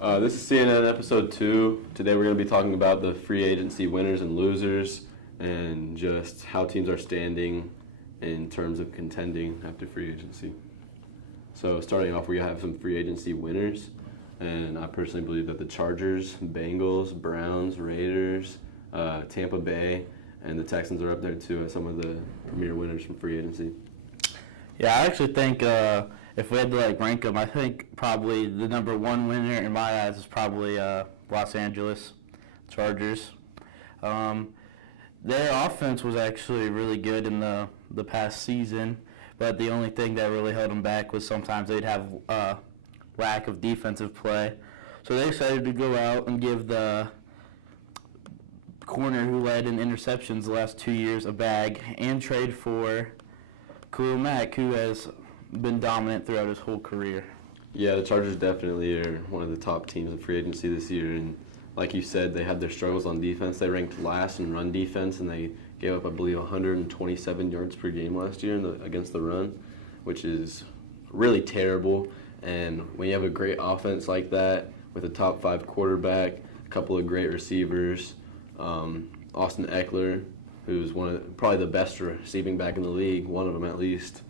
This is C&N episode 2. Today we're going to be talking about the free agency winners and losers and just how teams are standing in terms of contending after free agency. So starting off, we have some free agency winners, and I personally believe that the Chargers, Bengals, Browns, Raiders, Tampa Bay, and the Texans are up there too as some of the premier winners from free agency. Yeah, I actually think if we had to rank them, I think probably the number one winner in my eyes is probably Los Angeles Chargers. Their offense was actually really good in the past season, but the only thing that really held them back was sometimes they'd have lack of defensive play. So they decided to go out and give the corner who led in interceptions the last 2 years a bag and trade for Khalil Mack, who has been dominant throughout his whole career. Yeah, the Chargers definitely are one of the top teams in free agency this year, and like you said, they had their struggles on defense. They ranked last in run defense, and they gave up, I believe, 127 yards per game last year against the run, which is really terrible. And when you have a great offense like that with a top 5 quarterback, a couple of great receivers, Austin Eckler, who's probably the best receiving back in the league, one of them at least.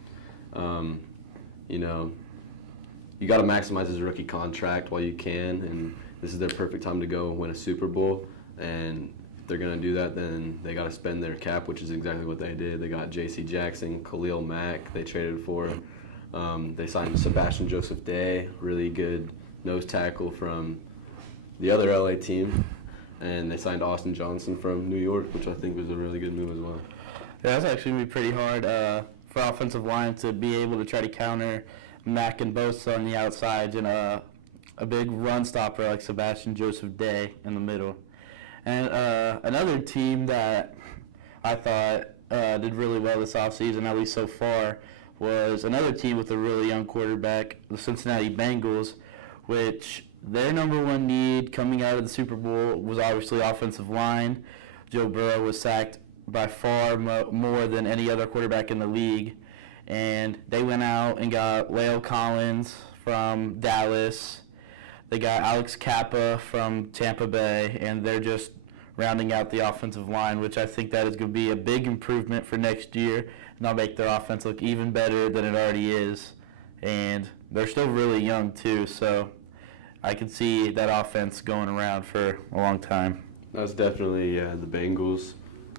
You got to maximize his rookie contract while you can, and this is their perfect time to go win a Super Bowl. And if they're going to do that, then they got to spend their cap, which is exactly what they did. They got J.C. Jackson, Khalil Mack, they traded for. They signed Sebastian Joseph Day, really good nose tackle from the other LA team. And they signed Austin Johnson from New York, which I think was a really good move as well. Yeah, that's actually going to be pretty hard for offensive line to be able to try to counter Mack and Bosa on the outsides and a big run stopper like Sebastian Joseph Day in the middle. And another team that I thought did really well this offseason, at least so far, was another team with a really young quarterback, the Cincinnati Bengals, which their number one need coming out of the Super Bowl was obviously offensive line. Joe Burrow was sacked by far more than any other quarterback in the league. And they went out and got La'el Collins from Dallas. They got Alex Kappa from Tampa Bay, and they're just rounding out the offensive line, which I think that is going to be a big improvement for next year, and that'll make their offense look even better than it already is. And they're still really young, too, so I can see that offense going around for a long time. That's definitely the Bengals.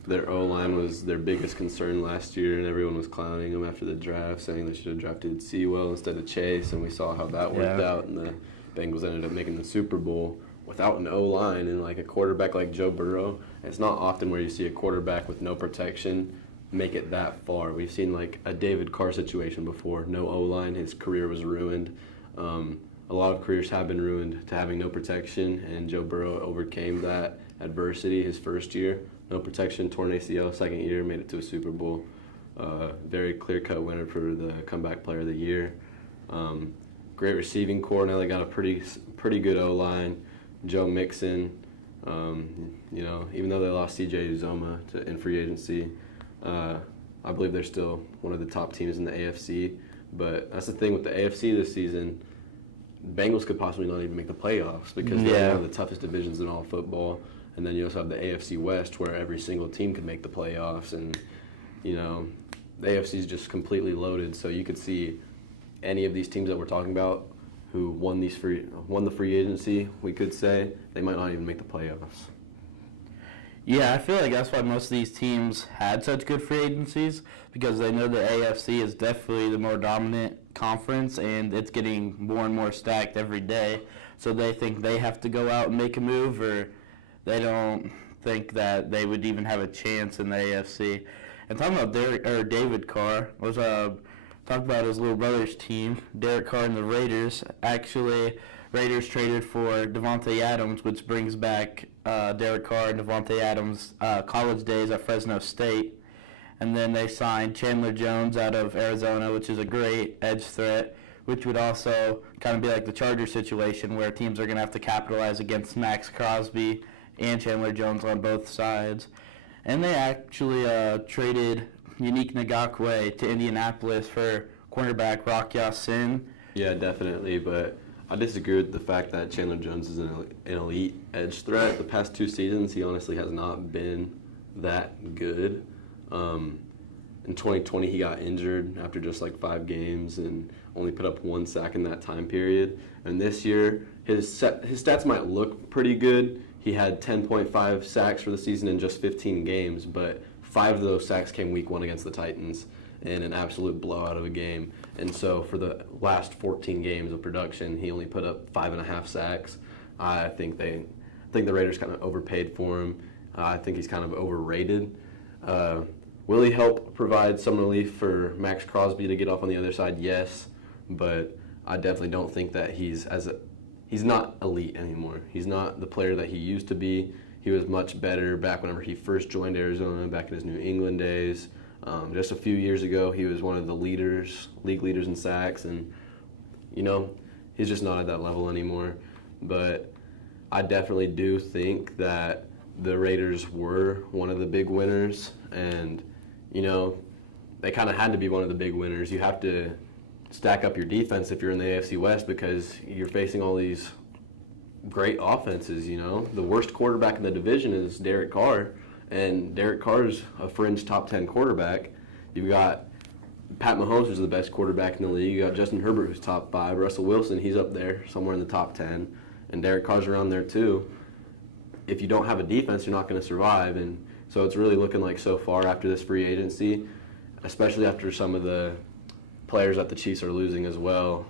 Their O-line was their biggest concern last year, and everyone was clowning them after the draft, saying they should have drafted Sewell instead of Chase, and we saw how that worked out, and the Bengals ended up making the Super Bowl without an O-line and a quarterback like Joe Burrow. It's not often where you see a quarterback with no protection make it that far. We've seen a David Carr situation before, no O-line, his career was ruined. A lot of careers have been ruined to having no protection, and Joe Burrow overcame that adversity his first year. No protection, torn ACL, second year, made it to a Super Bowl. Very clear-cut winner for the Comeback Player of the Year. Great receiving core. Now they got a pretty good O-line. Joe Mixon, even though they lost C.J. Uzoma in free agency, I believe they're still one of the top teams in the AFC. But that's the thing with the AFC this season. Bengals could possibly not even make the playoffs because they're one of the toughest divisions in all football. And then you also have the AFC West where every single team could make the playoffs. And, the AFC is just completely loaded. So you could see any of these teams that we're talking about who won the free agency, we could say, they might not even make the playoffs. Yeah, I feel like that's why most of these teams had such good free agencies, because they know the AFC is definitely the more dominant conference, and it's getting more and more stacked every day. So they think they have to go out and make a move, or they don't think that they would even have a chance in the AFC. And talking about David Carr, was talking about his little brother's team, Derek Carr and the Raiders. Actually, Raiders traded for Devontae Adams, which brings back Derek Carr and Devontae Adams' college days at Fresno State. And then they signed Chandler Jones out of Arizona, which is a great edge threat, which would also kind of be like the Chargers situation where teams are going to have to capitalize against Max Crosby and Chandler Jones on both sides. And they actually traded Unique Ngakoue to Indianapolis for cornerback Rock Ya-Sin. Yeah, definitely, but I disagree with the fact that Chandler Jones is an elite edge threat. The past 2 seasons, he honestly has not been that good. In 2020, he got injured after just like 5 games and only put up 1 sack in that time period. And this year, his stats might look pretty good. He had 10.5 sacks for the season in just 15 games, but 5 of those sacks came week 1 against the Titans in an absolute blowout of a game. And so for the last 14 games of production, he only put up 5.5 sacks. I think the Raiders kind of overpaid for him. I think he's kind of overrated. Will he help provide some relief for Max Crosby to get off on the other side? Yes, but I definitely don't think that he's not elite anymore. He's not the player that he used to be. He was much better back whenever he first joined Arizona, back in his New England days. Just a few years ago, he was one of the league leaders in sacks, and, he's just not at that level anymore. But I definitely do think that the Raiders were one of the big winners, and, they kind of had to be one of the big winners. You have to stack up your defense if you're in the AFC West because you're facing all these great offenses, The worst quarterback in the division is Derek Carr, and Derek Carr's a fringe top 10 quarterback. You've got Pat Mahomes, who's the best quarterback in the league. You got Justin Herbert, who's top 5. Russell Wilson, he's up there somewhere in the top 10. And Derek Carr's around there too. If you don't have a defense, you're not going to survive. And so it's really looking like so far after this free agency, especially after some of the players that the Chiefs are losing as well,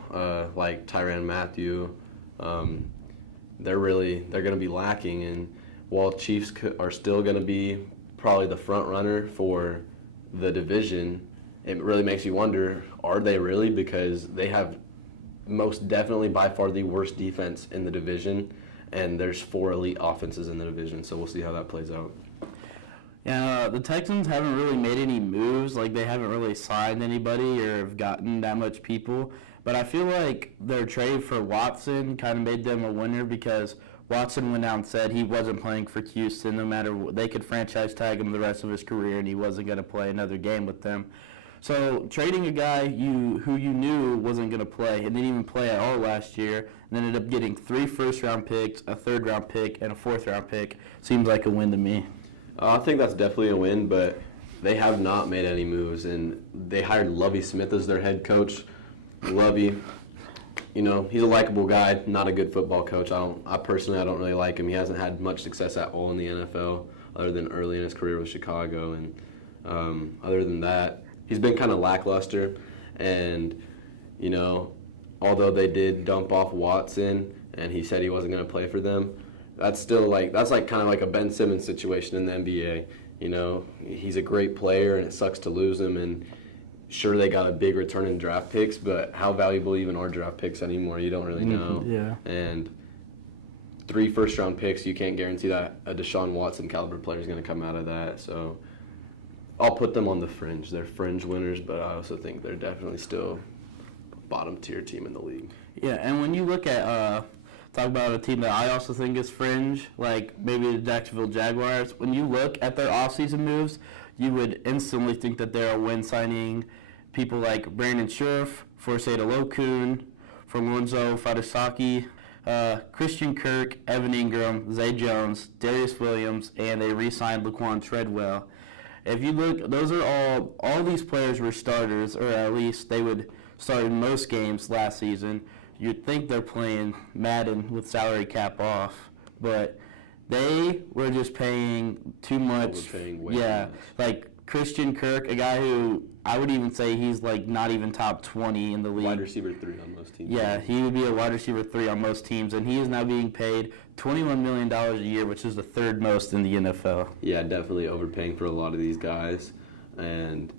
like Tyrann Mathieu, they're going to be lacking. And while Chiefs are still going to be probably the front runner for the division, it really makes you wonder, are they really? Because they have most definitely by far the worst defense in the division, and there's 4 elite offenses in the division, so we'll see how that plays out. Yeah, the Texans haven't really made any moves. Like, they haven't really signed anybody or have gotten that much people. But I feel like their trade for Watson kind of made them a winner because Watson went out and said he wasn't playing for Houston no matter what. They could franchise tag him the rest of his career, and he wasn't going to play another game with them. So trading a guy who you knew wasn't going to play and didn't even play at all last year and ended up getting 3 first-round picks, a third-round pick, and a fourth-round pick seems like a win to me. I think that's definitely a win, but they have not made any moves, and they hired Lovie Smith as their head coach. Lovie, he's a likable guy, not a good football coach. I personally don't really like him. He hasn't had much success at all in the NFL other than early in his career with Chicago, and other than that, he's been kind of lackluster, and, although they did dump off Watson and he said he wasn't going to play for them, that's kind of like a Ben Simmons situation in the NBA. He's a great player and it sucks to lose him, and sure they got a big return in draft picks, but how valuable even are draft picks anymore? You don't really know. Yeah. And 3 first-round picks, you can't guarantee that a Deshaun Watson caliber player is going to come out of that, so I'll put them on the fringe. They're fringe winners, but I also think they're definitely still a bottom-tier team in the league. Yeah, and when you look at talk about a team that I also think is fringe, like maybe the Jacksonville Jaguars, when you look at their offseason moves, you would instantly think that they're a win signing people like Brandon Scherf, Forsada Lokun, Forlonzo Fadasaki, Christian Kirk, Evan Ingram, Zay Jones, Darius Williams, and they re-signed Laquan Treadwell. If you look, those are all these players were starters, or at least they would start in most games last season. You'd think they're playing Madden with salary cap off, but they were just paying too much. Yeah, like Christian Kirk, a guy who I would even say he's like not even top 20 in the league. Wide receiver 3 on most teams. Yeah, he would be a wide receiver 3 on most teams, and he is now being paid $21 million a year, which is the 3rd most in the NFL. Yeah, definitely overpaying for a lot of these guys, and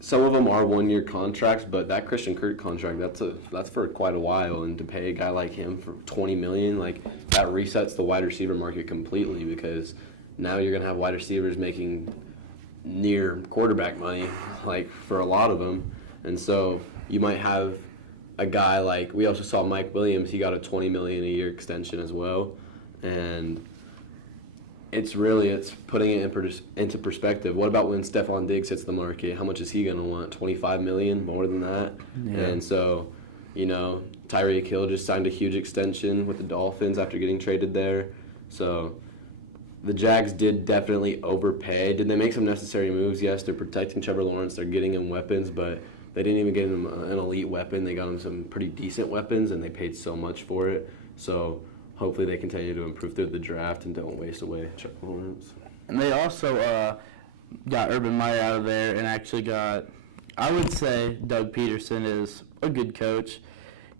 some of them are 1-year contracts, but that Christian Kirk contract, that's for quite a while, and to pay a guy like him for $20 million, like that resets the wide receiver market completely, because now you're gonna have wide receivers making near quarterback money, like for a lot of them, and so you might have a guy like, we also saw Mike Williams, he got a $20 million a year extension as well, and it's putting it into perspective. What about when Stephon Diggs hits the market? How much is he going to want? $25 million, more than that? Yeah. And so, Tyreek Hill just signed a huge extension with the Dolphins after getting traded there. So the Jags did definitely overpay. Did they make some necessary moves? Yes, they're protecting Trevor Lawrence. They're getting him weapons, but they didn't even get him an elite weapon. They got him some pretty decent weapons, and they paid so much for it. So hopefully they continue to improve through the draft and don't waste away Trevor Lawrence. And they also got Urban Meyer out of there and actually got, I would say, Doug Peterson is a good coach.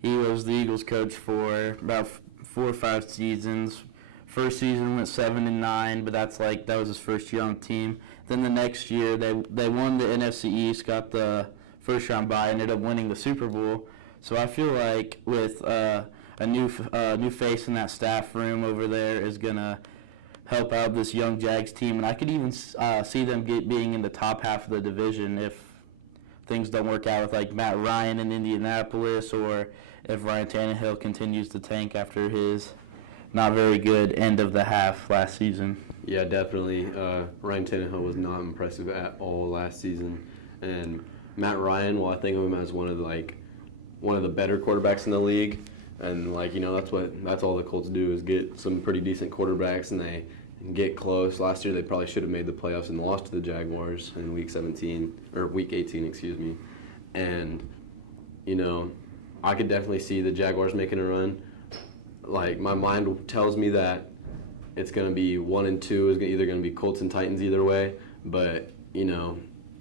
He was the Eagles coach for about 4 or 5 seasons. First season went 7-9, but that was his first year on the team. Then the next year they won the NFC East, got the first round bye, ended up winning the Super Bowl. So I feel like with a new face in that staff room over there is gonna help out this young Jags team, and I could even see them being in the top half of the division if things don't work out with like Matt Ryan in Indianapolis, or if Ryan Tannehill continues to tank after his not very good end of the half last season. Yeah, definitely. Ryan Tannehill was not impressive at all last season, and Matt Ryan, well, I think of him as one of the better quarterbacks in the league, and that's all the Colts do is get some pretty decent quarterbacks, and they get close. Last year they probably should have made the playoffs and lost to the Jaguars in week 18, excuse me. And I could definitely see the Jaguars making a run. Like, my mind tells me that it's going to be 1 and 2 is either going to be Colts and Titans either way, but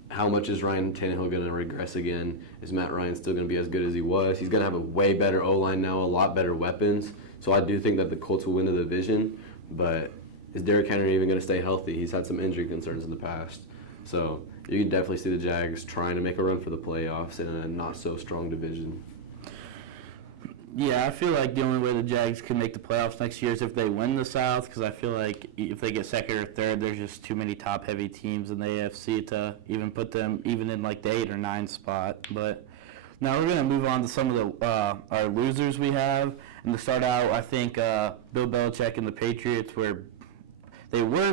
how much is Ryan Tannehill going to regress again? Is Matt Ryan still going to be as good as he was? He's going to have a way better O-line now, a lot better weapons. So I do think that the Colts will win the division, but is Derrick Henry even going to stay healthy? He's had some injury concerns in the past. So you can definitely see the Jags trying to make a run for the playoffs in a not-so-strong division. Yeah, I feel like the only way the Jags can make the playoffs next year is if they win the South, because I feel like if they get second or third, there's just too many top-heavy teams in the AFC to even put them even in like the 8 or 9 spot. But now we're going to move on to some of the our losers we have. And to start out, I think Bill Belichick and the Patriots were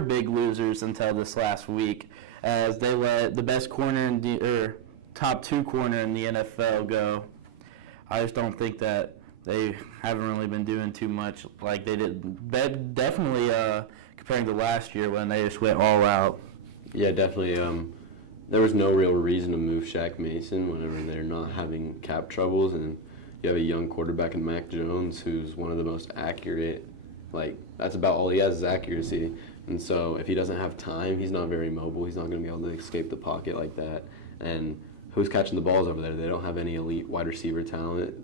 big losers until this last week, as they let the best top 2 corner in the NFL go. I just don't think that they haven't really been doing too much like they did. Definitely comparing to last year when they just went all out. Yeah, definitely. There was no real reason to move Shaq Mason whenever they're not having cap troubles, and you have a young quarterback in Mac Jones who's one of the most accurate. Like, that's about all he has is accuracy. And so if he doesn't have time, he's not very mobile. He's not going to be able to escape the pocket like that. And who's catching the balls over there? They don't have any elite wide receiver talent.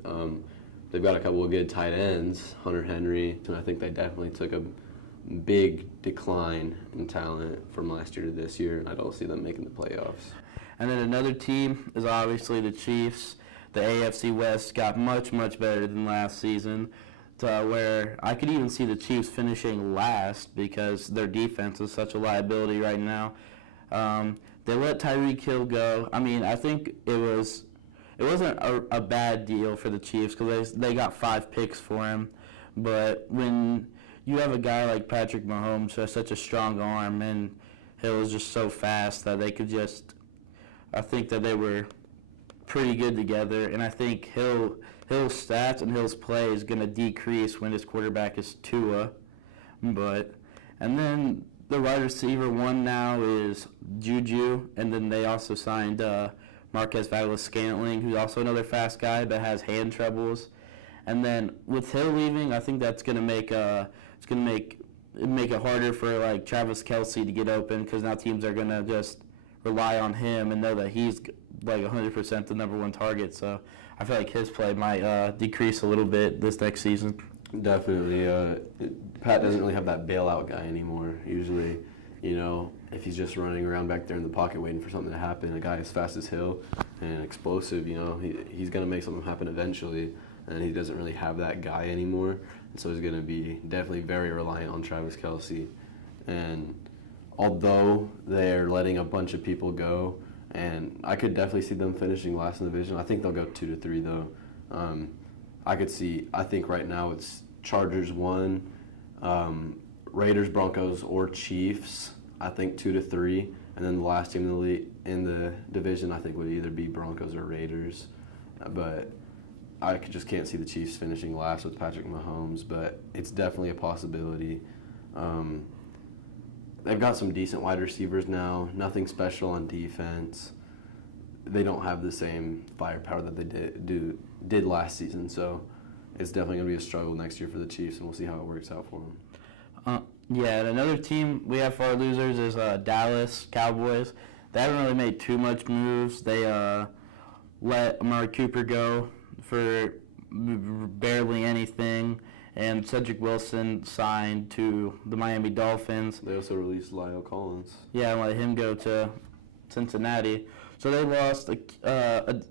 They've got a couple of good tight ends, Hunter Henry, and I think they definitely took a big decline in talent from last year to this year, and I don't see them making the playoffs. And then another team is obviously the Chiefs. The AFC West got much, much better than last season, to where I could even see the Chiefs finishing last because their defense is such a liability right now. They let Tyreek Hill go. I mean, I think it wasn't a bad deal for the Chiefs because they got 5 picks for him. But when you have a guy like Patrick Mahomes who has such a strong arm, and Hill is just so fast that they could just, I think that they were pretty good together. And I think Hill's stats and Hill's play is going to decrease when his quarterback is Tua. And then the wide receiver one now is Juju, and then they also signed Marquez Valdes-Scantling, who's also another fast guy but has hand troubles. And then with Hill leaving, I think that's going to make it harder for like Travis Kelce to get open, because now teams are going to just rely on him and know that he's like 100% the number 1 target. So I feel like his play might decrease a little bit this next season. Definitely. Pat doesn't really have that bailout guy anymore. Usually, if he's just running around back there in the pocket waiting for something to happen, a guy as fast as Hill and explosive, he's going to make something happen eventually, and he doesn't really have that guy anymore. And so he's going to be definitely very reliant on Travis Kelce. And although they're letting a bunch of people go, and I could definitely see them finishing last in the division, I think they'll go 2-3 though. I think right now it's Chargers 1, Raiders, Broncos, or Chiefs. I think 2-3, and then the last team in the division I think would either be Broncos or Raiders. But I just can't see the Chiefs finishing last with Patrick Mahomes, but it's definitely a possibility. They've got some decent wide receivers now, nothing special on defense. They don't have the same firepower that they did last season, so it's definitely going to be a struggle next year for the Chiefs, and we'll see how it works out for them. Yeah, and another team we have for our losers is Dallas Cowboys. They haven't really made too much moves. They let Amari Cooper go for barely anything, and Cedric Wilson signed to the Miami Dolphins. They also released Lyle Collins. Yeah, and let him go to Cincinnati. So they lost a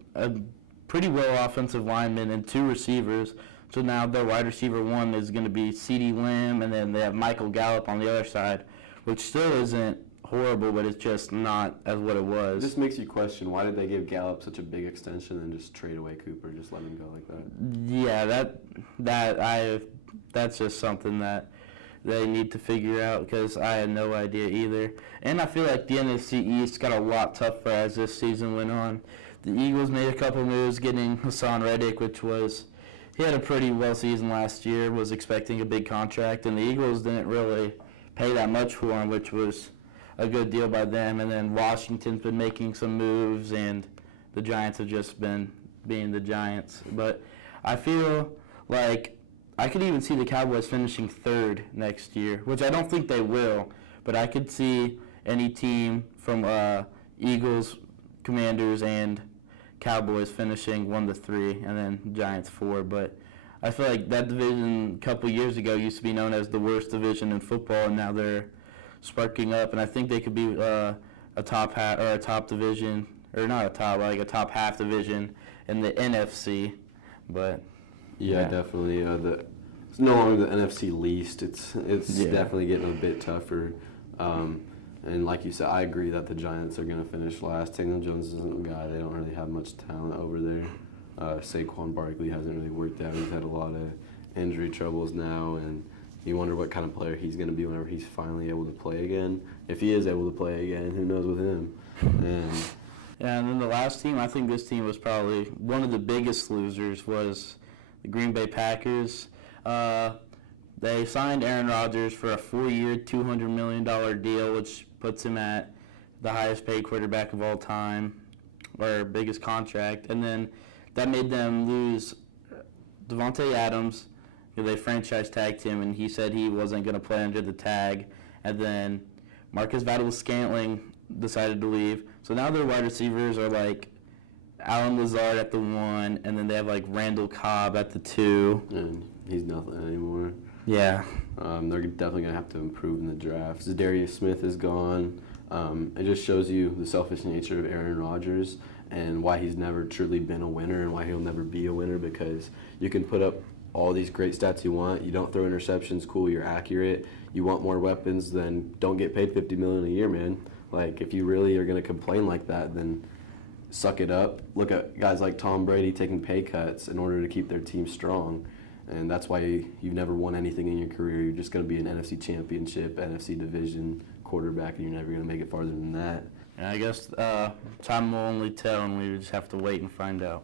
pretty well offensive lineman and 2 receivers. So now their wide receiver 1 is going to be CeeDee Lamb, and then they have Michael Gallup on the other side, which still isn't horrible, but it's just not as what it was. This makes you question, why did they give Gallup such a big extension and just trade away Cooper, just let him go like that? Yeah, that's just something that they need to figure out, because I had no idea either. And I feel like the NFC East got a lot tougher as this season went on. The Eagles made a couple moves, getting Hassan Reddick, he had a pretty well season last year, was expecting a big contract, and the Eagles didn't really pay that much for him, which was a good deal by them. And then Washington's been making some moves, and the Giants have just been being the Giants. But I feel like I could even see the Cowboys finishing 3rd next year, which I don't think they will, but I could see any team from Eagles, Commanders, and Cowboys finishing 1 to 3, and then Giants 4. But I feel like that division a couple years ago used to be known as the worst division in football, and now they're sparking up, and I think they could be a top division, or not a top, like a top half division in the NFC. But yeah. Definitely. It's no longer the NFC least. It's definitely getting a bit tougher. And like you said, I agree that the Giants are going to finish last. Daniel Jones isn't a guy. They don't really have much talent over there. Saquon Barkley hasn't really worked out. He's had a lot of injury troubles now, and you wonder what kind of player he's going to be whenever he's finally able to play again. If he is able to play again, who knows with him. And then the last team, I think this team was probably one of the biggest losers, was the Green Bay Packers. They signed Aaron Rodgers for a 4-year, $200 million deal, which puts him at the highest paid quarterback of all time, or biggest contract. And then that made them lose Devontae Adams. They franchise tagged him, and he said he wasn't going to play under the tag. And then Marcus Valdes-Scantling decided to leave. So now their wide receivers are like Alan Lazard at the 1, and then they have like Randall Cobb at the 2. And he's nothing anymore. Yeah. They're definitely going to have to improve in the draft. Zadarius Smith is gone. It just shows you the selfish nature of Aaron Rodgers and why he's never truly been a winner and why he'll never be a winner, because you can put up all these great stats you want. You don't throw interceptions, cool, you're accurate. You want more weapons, then don't get paid $50 million a year, man. Like, if you really are going to complain like that, then suck it up. Look at guys like Tom Brady taking pay cuts in order to keep their team strong. And that's why you've never won anything in your career. You're just going to be an NFC championship, NFC division quarterback, and you're never going to make it farther than that. And I guess time will only tell, and we just have to wait and find out.